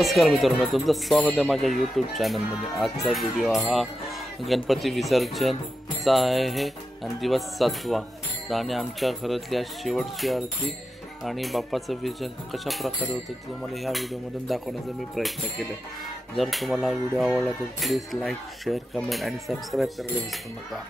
नमस्कार मित्रांनो, तुमचं स्वागत आहे माझ्या यूट्यूब चॅनलमध्ये। आजचा व्हिडिओ हा गणपती विसर्जनचा आहे आणि दिवस 7वा आणि आमच्या घरातली आज शेवटची आरती आणि बाप्पाचं विसर्जन कशा प्रकारे होतं ते तुम्हाला ह्या व्हिडिओमधून दाखवण्याचा मी प्रयत्न केला। जर तुम्हाला हा व्हिडिओ आवडला तर प्लीज लाईक, शेअर, कमेंट आणि सबस्क्राईब करायला विसरू नका।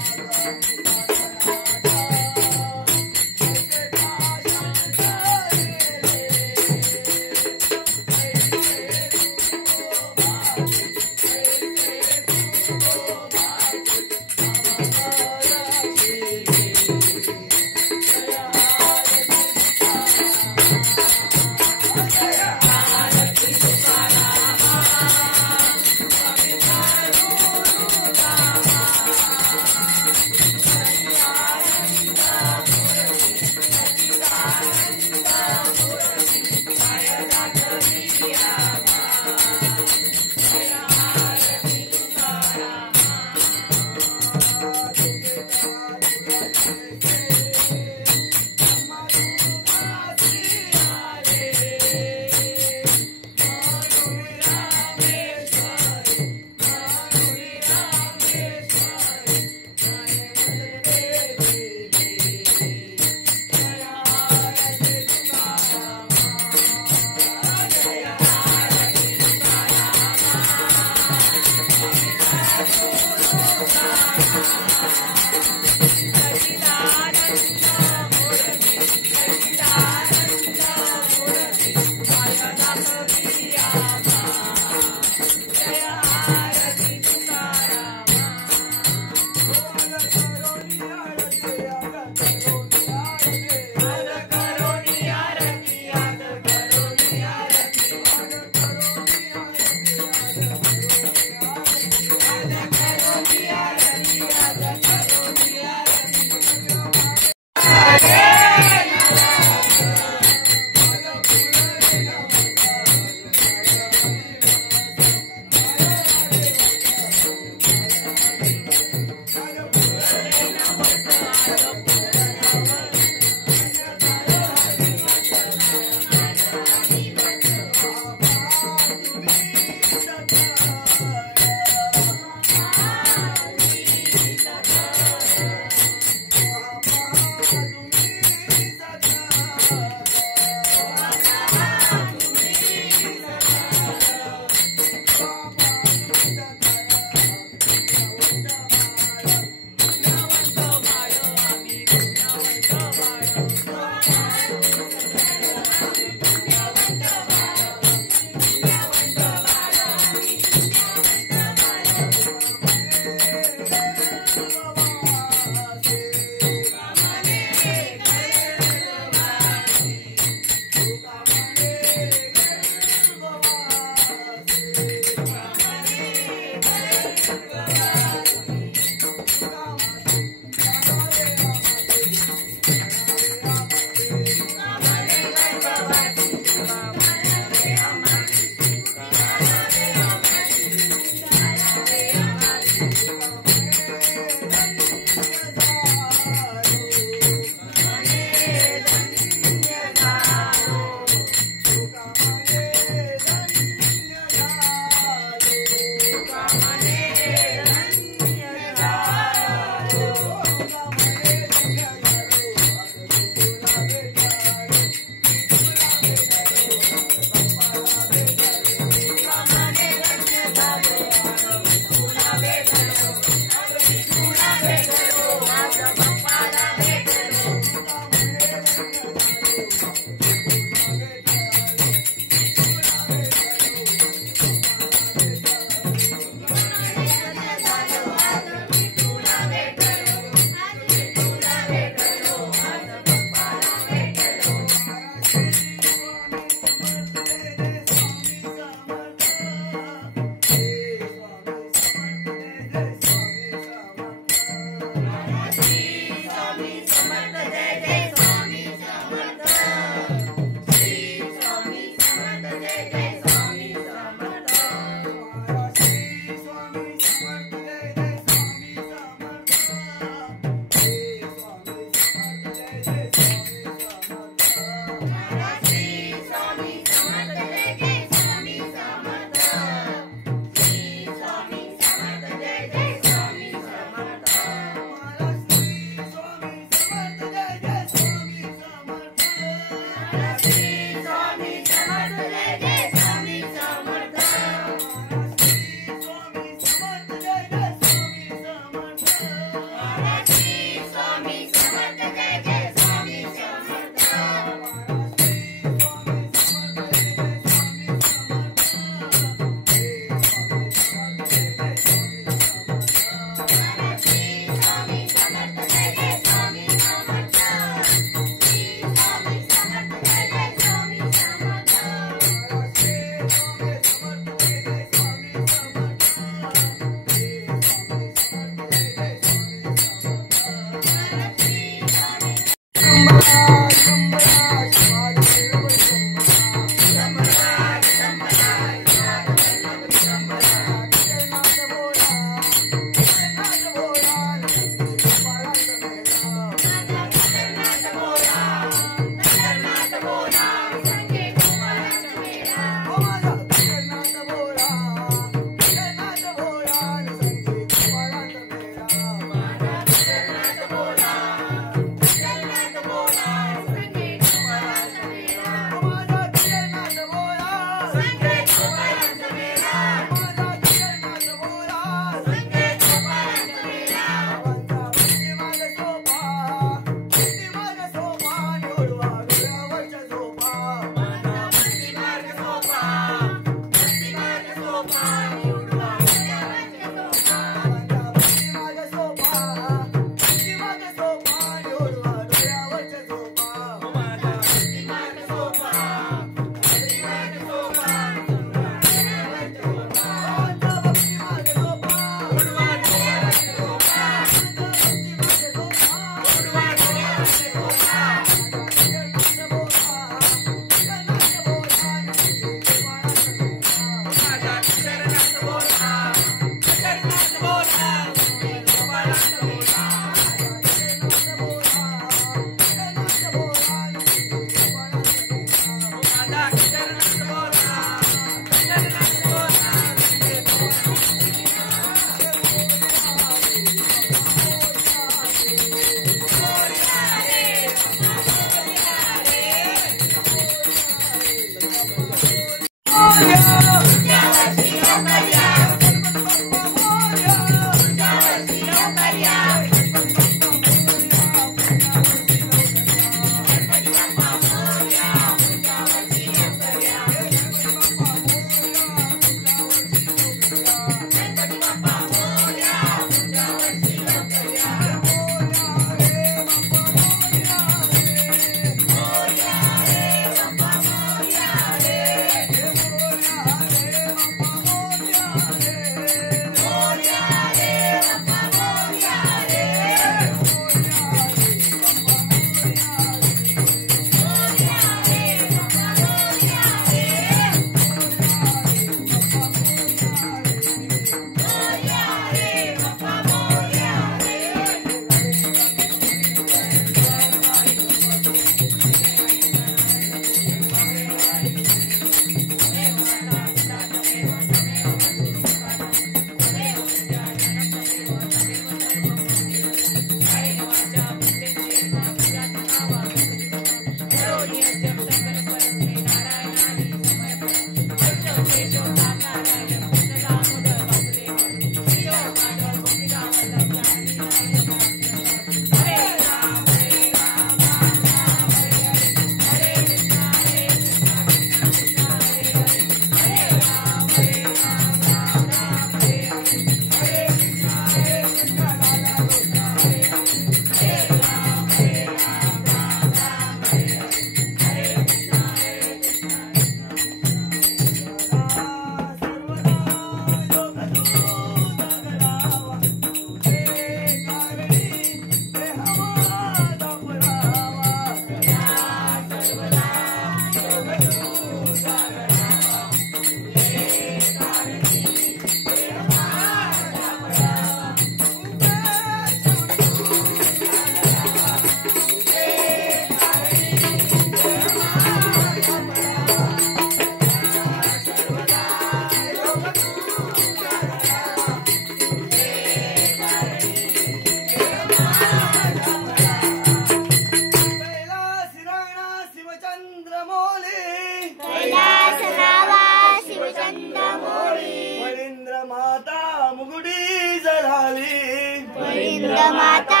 स्कंदमाता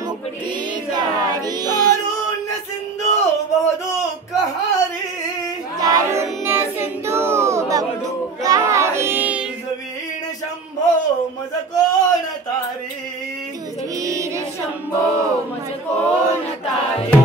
मुक्ती जारी कारुण्य सिंधू भवदुःखहारी कारुण्य सिंधू भवदुःखहारी तुझवीण शंभो मज कोण तारी तुझवीर शंभो मज कोण तारी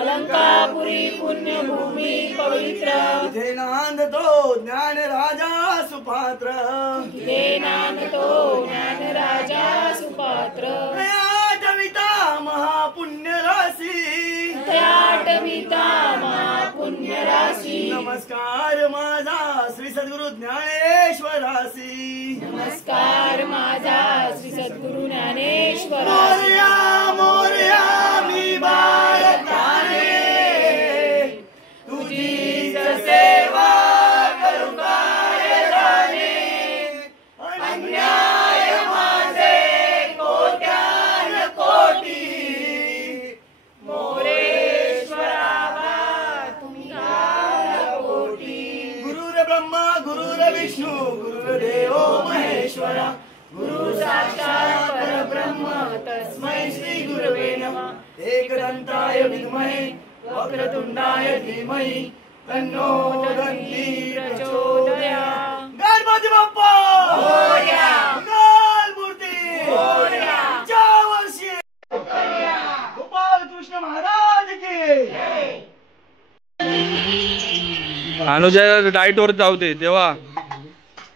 अलंकापुरी पुण्यभूमी पवित्र तिथे नांदतो ज्ञान राजा सुपात्र तिथे नांदतो ज्ञान राजा सुपात्र आठविता महापुण्य राशी आठविता महापुण्य राशी नमस्कार माझा श्री सद्गुरु ज्ञानेश्वरासी नमस्कार माझा श्री सद्गुरु ज्ञानेश्वरा मोरया मोरया मी बाळताने तुझीच सेवा करू काय जाणे अन्याय माझे कोट्यान कोटी मोरेश्वरावा कोटी गुरुर ब्रह्मा गुरुर विष्णू गुरुर्देव महेश्वरा गुरु साक्षात परब्रह्म तस्मै श्री गुरवे नमः एकदंताय विद्महे वक्रतुंडाय धीमहि तन्नो दन्ती प्रचोदयात् गणपती बाप्पा मोरया मंगलमूर्ती मोरया च्या वर्षी गोपाल कृष्ण महाराज की अनुजा डाएट वर जाऊ दे तेव्हा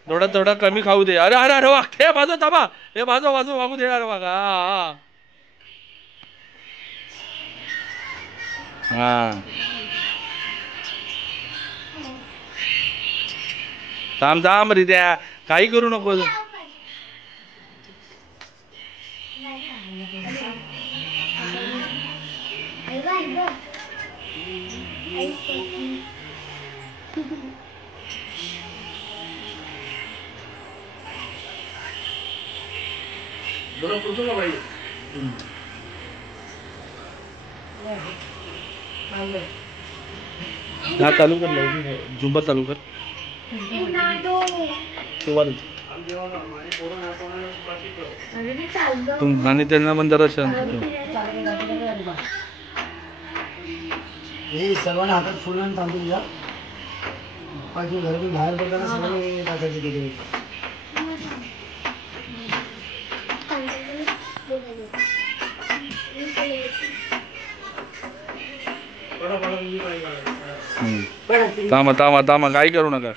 थोडा थोडा कमी खाऊ दे. अरे अरे अरे वा हे बाजू थांबा हे बाजू बाजू वागू दे अरे बघा हा थांब थांब रे त्या काही करू नको. हा चालू कर झुंबा चालू कर आणि त्यांना पण जरा शांत हे सर्वांना हातात फुलं तांदूळ द्या. बाकी घरातून बाहेर पडताना सगळे टाकायचे तिथे. थांबा थांबा थांबा काही करू नका.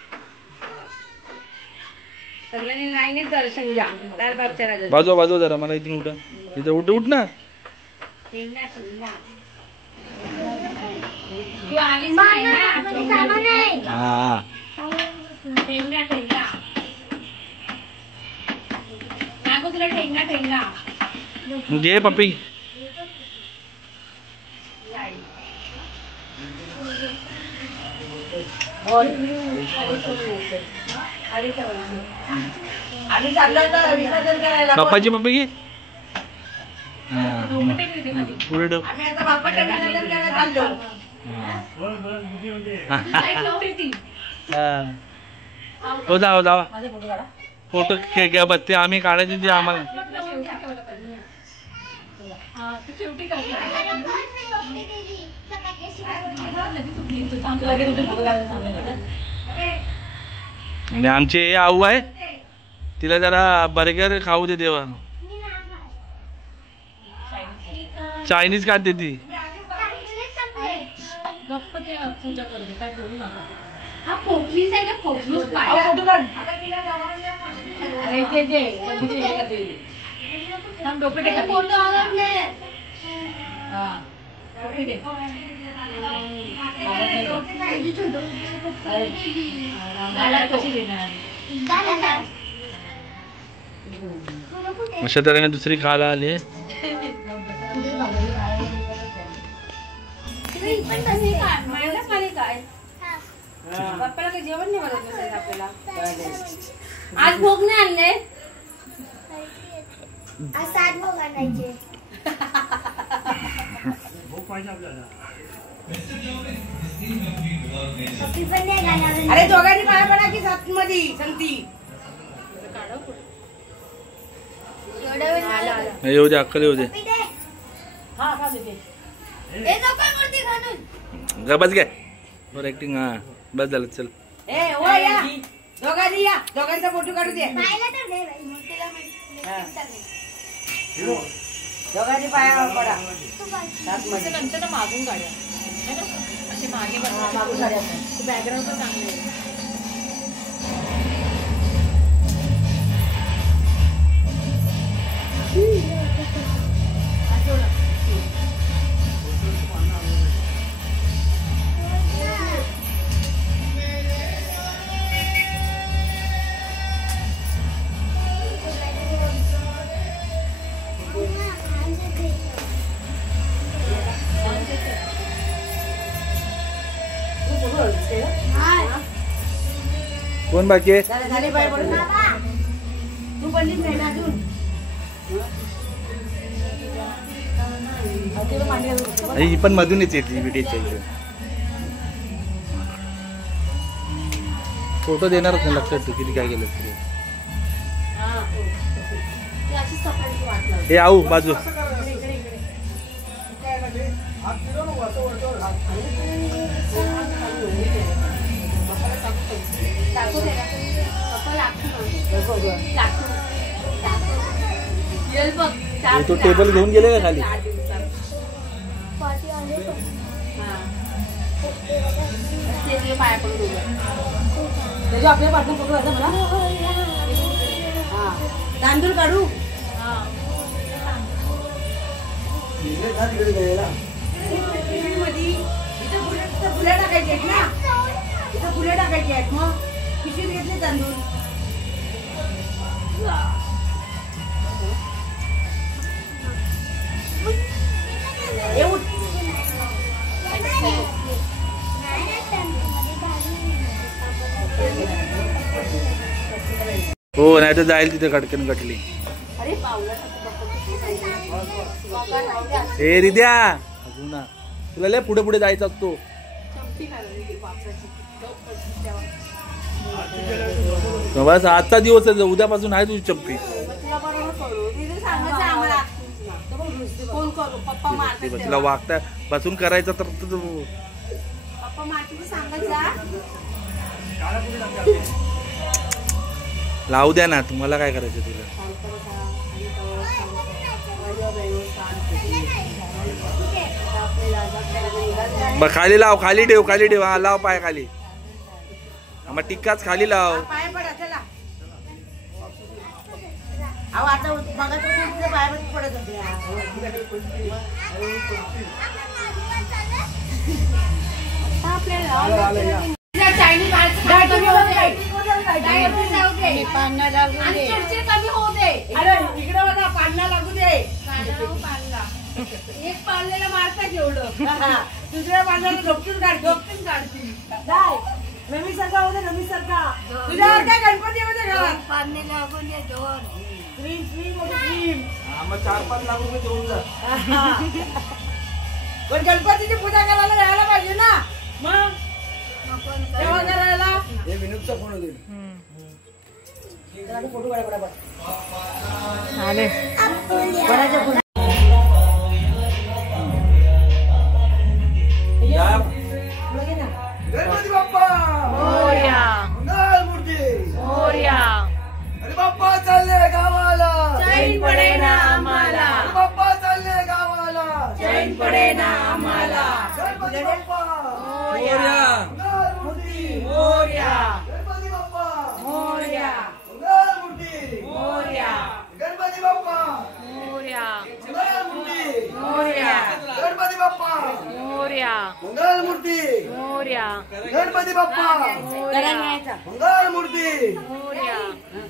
सगळ्यांनी लाईनीत दर्शन घ्या लालबागच्या राजाचं. बाजू बाजू जरा मला इथून उठा इथं उठ उठ ना. हा घे पप्पी. बाप्पाची पप्पी घे. पुढे ठेव. हो जावा जावा फोटो घ्या बघते आम्ही काढायचे ते आम्हाला. शेवटी आणि आमचे हे आऊ आहे, तिला जरा बर्गर खाऊ दे देवा. चायनीज खाते ती. अशा तऱ्हेने दुसरी खायला आली. पप्पाला काही जेवण नाही बनवत बसायचं आपल्याला. आज भोग नाही आणले. सात भोग आणायचे. अरे दोघांनी पाया पडा की सात मध्ये संगती. येऊ दे, अक्कल येऊ दे. बस घे बरं ऍक्टिंग. हा बस झालं, चल. दोघांनी या, दोघांचा फोटो काढू दे. दोघांनी पाया पडा. नंतर मागून काढूया, असे मागे मागून काढूया. बॅकग्राऊंड पण चांगले आहे. कोण बाकी आहे? झाले पाय पडून. तू पडलीच नाही ना अजून. ही पण मधूनच येते व्हिडिओच्या इथे. फोटो देणारच नाही, लक्षात ठेव किती काय केलं तरी. हे आऊ बाजू. तो टेबल घेऊन गेले का खाली? पाया पडून त्याच्या आपल्या पाठून पकडू आता मला. तांदूळ काढू. इथं फुलं टाकायची आहेत ना, इथं फुलं टाकायची आहेत. मग पिशवीत घेतले तांदूळ. हो नाही तर जाईल तिथे कटकन कटली. हे रिद्या अजून ना, तुला लय पुढे पुढे जायचा असतो. बस आजचा दिवस आहे, उद्यापासून आहे तुझी चंपी. तिला वागता बसून करायचं तर लावू द्या ना, तुम्हाला काय करायचं तिला. खाली लाव, खाली ठेव, खाली ठेव. हा लाव पाय खाली. मग टिक्काच खाली लाव. एक पाळलेला मारता जेवढं दुसऱ्या पाळण्याला झोपटून काढतील. रमेश सारखा होते, रमेश सारखा. तुझ्यावर काय गणपती होते घरात? पाळणे लागून मग 4-5 लाख रुपये देऊन जा. पण गणपतीची पूजा करायला जायला पाहिजे ना. मग तेव्हा करायला हे विनोदचा फोन होते. फोटो काढा पटापट. आम्हाला. गणपती बाप्पा मोरया. मंगलमूर्ती मोरया. गणपती बाप्पा मोरया. मंगलमूर्ती मोरया. गणपती बाप्पा मोरया. मंगलमूर्ती मोरया. गणपती बाप्पा मोरया. मंगलमूर्ती मोरया. गणपती बाप्पा मोरया. मंगलमूर्ती मोरया.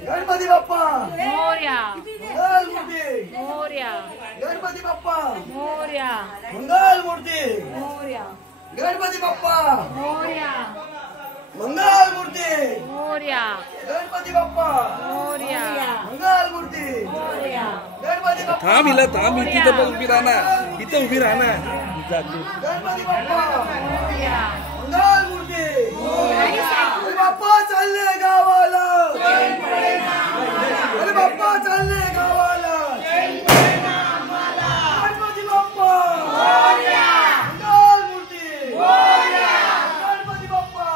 गणपती बाप्पा मोरया. मंगलमूर्ती मोरया. गणपती बाप्पा मोरया. मंगलमूर्ती मोरया. गणपती बाप्पा मोरया. मंगलमूर्ती मोरया. गणपती बाप्पा मोरया. मंगलमूर्ती मोरया. गणपती बाप्पा थांब हिला थांब इथं पण उभी राहणार इथं उभी राहणार गणपती बाप्पा मोरया. मंगलमूर्ती अरे बाप्पा चालले गावाला अरे बाप्पा चालले गावाला गणपती बाप्पा मंगलमूर्ती गणपती बाप्पा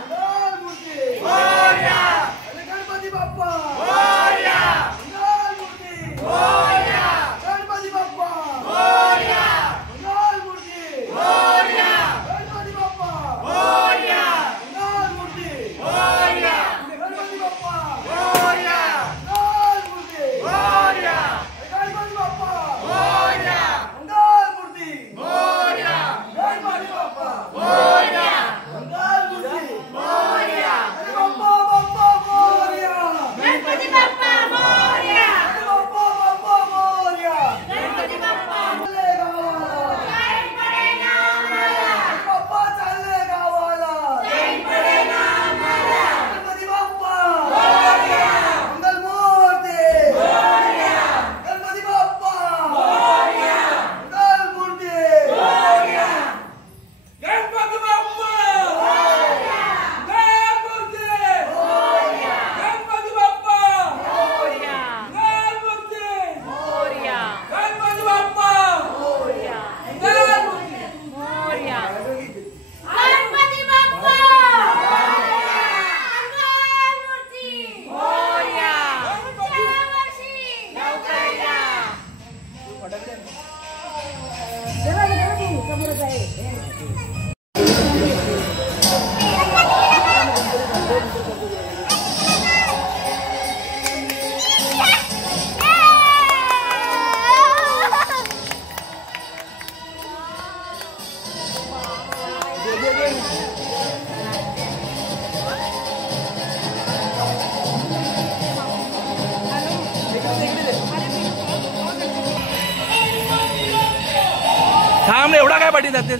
मंगलमूर्ती अरे गणपती बाप्पा मंगलमूर्ती गणपती बाप्पा मंगलमूर्ती गणपती बाप्पा मंगलमूर्ती गणपती बाप्पा मंगलमूर्ती गणपती बाप्पा मंगलमूर्ती गणपती बाप्पा मंगलमूर्ती अरे बाप्पा बाप्पा मोरया गणपती बाप्पा मोरया. अरे बाप्पा बाप्पा मोरया गणपती बाप्पा चालले गावाला जैन पडेना आम्हाला. बाप्पा चालले गावाला जैन पडेना आम्हाला. गणपती बाप्पा मंगलमूर्ती गणपती बाप्पा मंगलमूर्ती गणपती बाप्पा मंगलमूर्ती गणपती बाप्पा मोरया. मंगलमूर्ती मोरया. गणपती बाप्पा मोरया. मंगलमूर्ती मोरया. गणपती बाप्पा मंगलमूर्ती. मोरया. पुढच्या वर्षी लवकर या. थांब एवढा काय पाठी जाते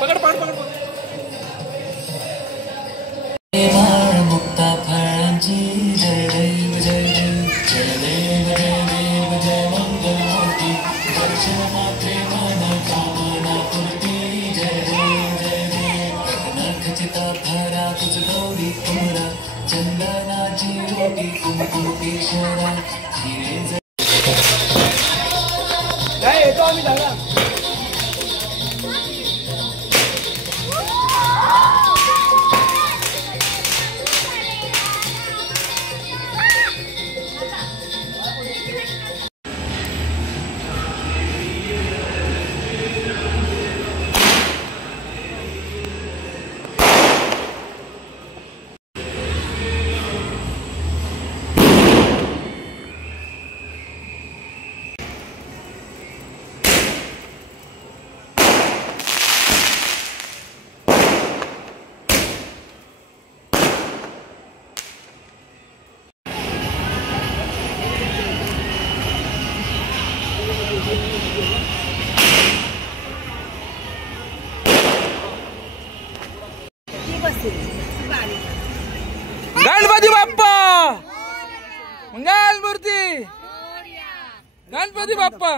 पकड पकड पकड मुक्ता फळांची जय देव जय देव जय देव जय देव जय मंगलमूर्ती दर्शन मात्रे मन कामना पूर्ती जय देव जय देव नाथ चिता भरा तुझ गौरी कुमरा चंदनाची रोटी कुमकुम केशरा हिरे जय काय येतो आम्ही दादा गणपती बाप्पा मंगलमूर्ती गणपती बाप्पा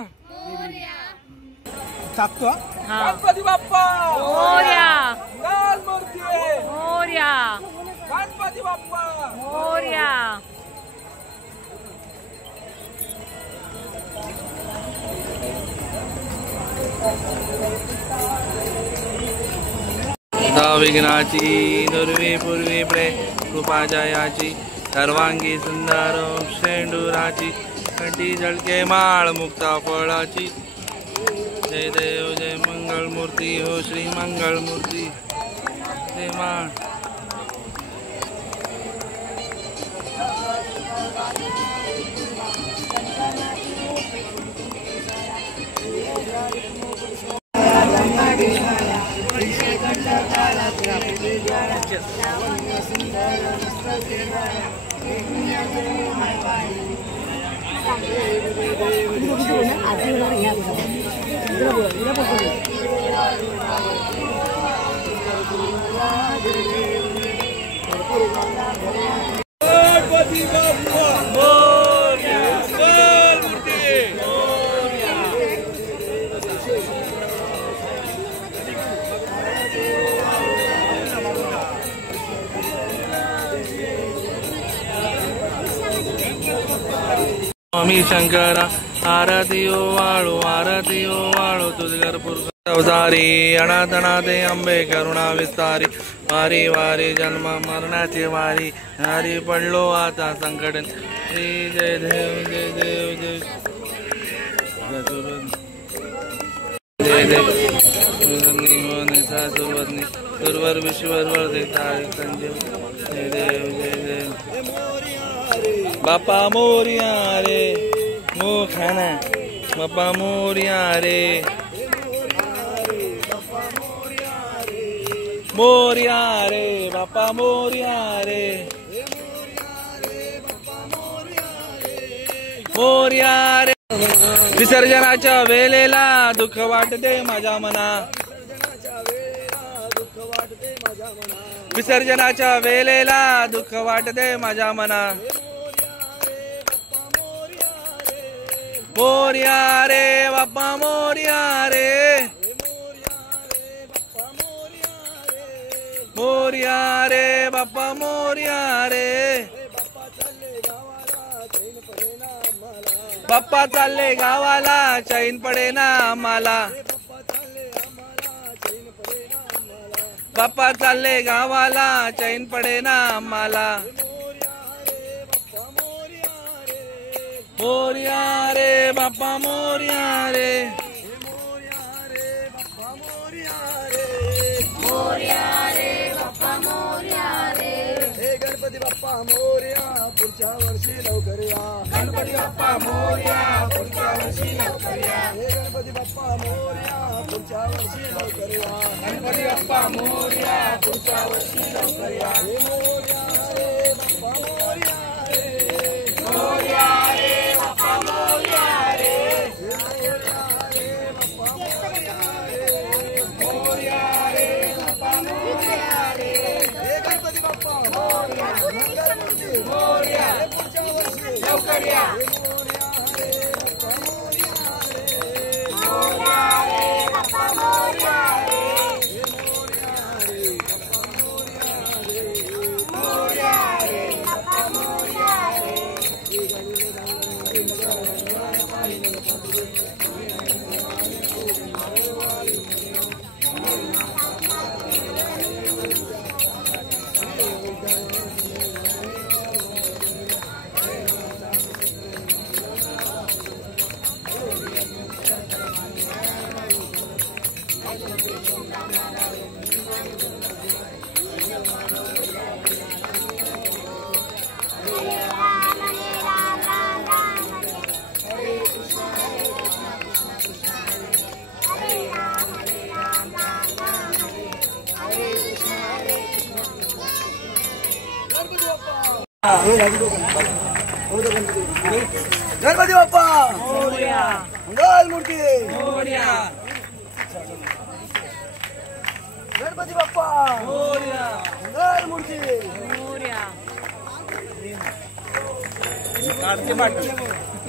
टाकतो गणपती बाप्पा मोरया. मंगलमूर्ती मोरया. गणपती बाप्पा मोरया. बाधा विघ्नाची दुर्वी पूर्वी प्रे कृपा जयाची सर्वांगी सुंदर शेंडुराची कंठी झळके माळ मुक्ता फळाची जय देव जय मंगल मूर्ती हो श्री मंगल मूर्ती जय माळ स्वामी शंकरा आरती ओ वाळू तुझगरपूर अवतारी अनाथनाथे अंबे करुणा विस्तारी वारी वारी जन्म मरणाची वारी हरी पडलो आता संकट श्री जय देव जय देव जय जय देव दुर्वर विश्वर देता संजीव जय देव जय देव बापा मोरिया रे मो खाना बापा मोरिया रे मोरिया रे बापा मोरिया रे मोरिया रे विसर्जनाच्या वेळेला दुःख वाटते माझ्या मना विसर्जनाच्या वेळेला दुःख वाटते माझ्या मना मोरिया रे बाप्पा मोरिया रे मोरिया रे बाप्पा मोरिया रे बाप्पा चालले गावाला चैन पडे ना आम्हाला बाप्पा चालले गावाला चैन पडे ना आम्हाला मोरिया रे बाप्पा मोरिया रे मोरया रे बाप्पा मोरया रे हे गणपती बाप्पा मोरया पुढच्या वर्षी लवकर या गणपती बाप्पा मोरया पुढच्या वर्षी लवकर या हे गणपती बाप्पा मोरया पुढच्या वर्षी लवकर या गणपती बाप्पा मोरया पुढच्या वर्षी लवकर या हे मोरया रे बाप्पा मोरया रे मोरया रे बाप्पा मोरया रे मोरया रे बाप्पा मोरया रे हे गणपती बाप्पा मोरया मोरया पुढच्या वर्षी लवकर या मोरया रे बाप्पा मोरया रे मोरया रे बाप्पा मोरया रे गणपती बाप्पा मंगल मूर्ती गणपती बाप्पा मंगल मूर्ती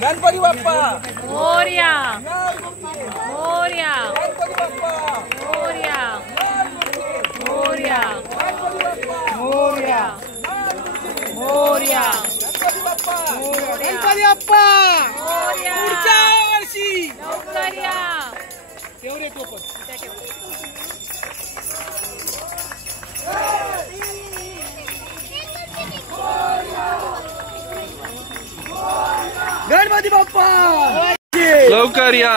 गणपती बाप्पा मोरया मोरया मोरया मोरया मोरया मोरया गणपती बाप्पा मोरया पुढच्या वर्षी लवकर या तेवढे तो पण गणपती बाप्पा लवकर या.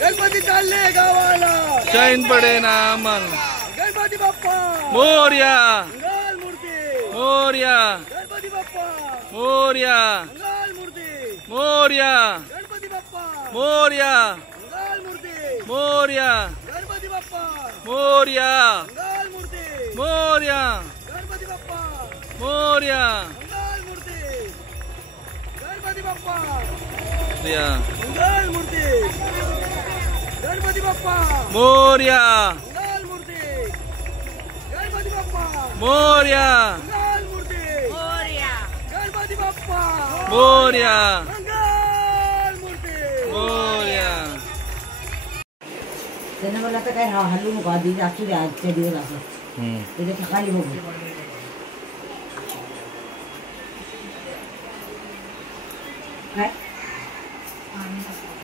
गणपती चालले गावाला. शाईन पडे ना आम्हाला. गणपती बाप्पा मोरया मंगल मूर्ती. मोरया गणपती बाप्पा मोरया मंगल मूर्ती. मोरया गणपती बाप्पा मोरया मंगल मूर्ती. मोरया गणपती बाप्पा मोरया मंगल मूर्ती. मोरया गणपती बाप्पा मोरया मंगल मूर्ती. गणपती बाप्पा या मंगल मूर्ती. गणपती बाप्पा मोरया मंगल मूर्ती. गणपती बाप्पा मोरया मंगल मूर्ती. गणपती बाप्पा मोरया मंगल मूर्ती. मोरया. त्यानं मला आता काय हलवू नको आधी असू द्या आजच्या दिवस असं त्याच्या सकाळी बघू. काय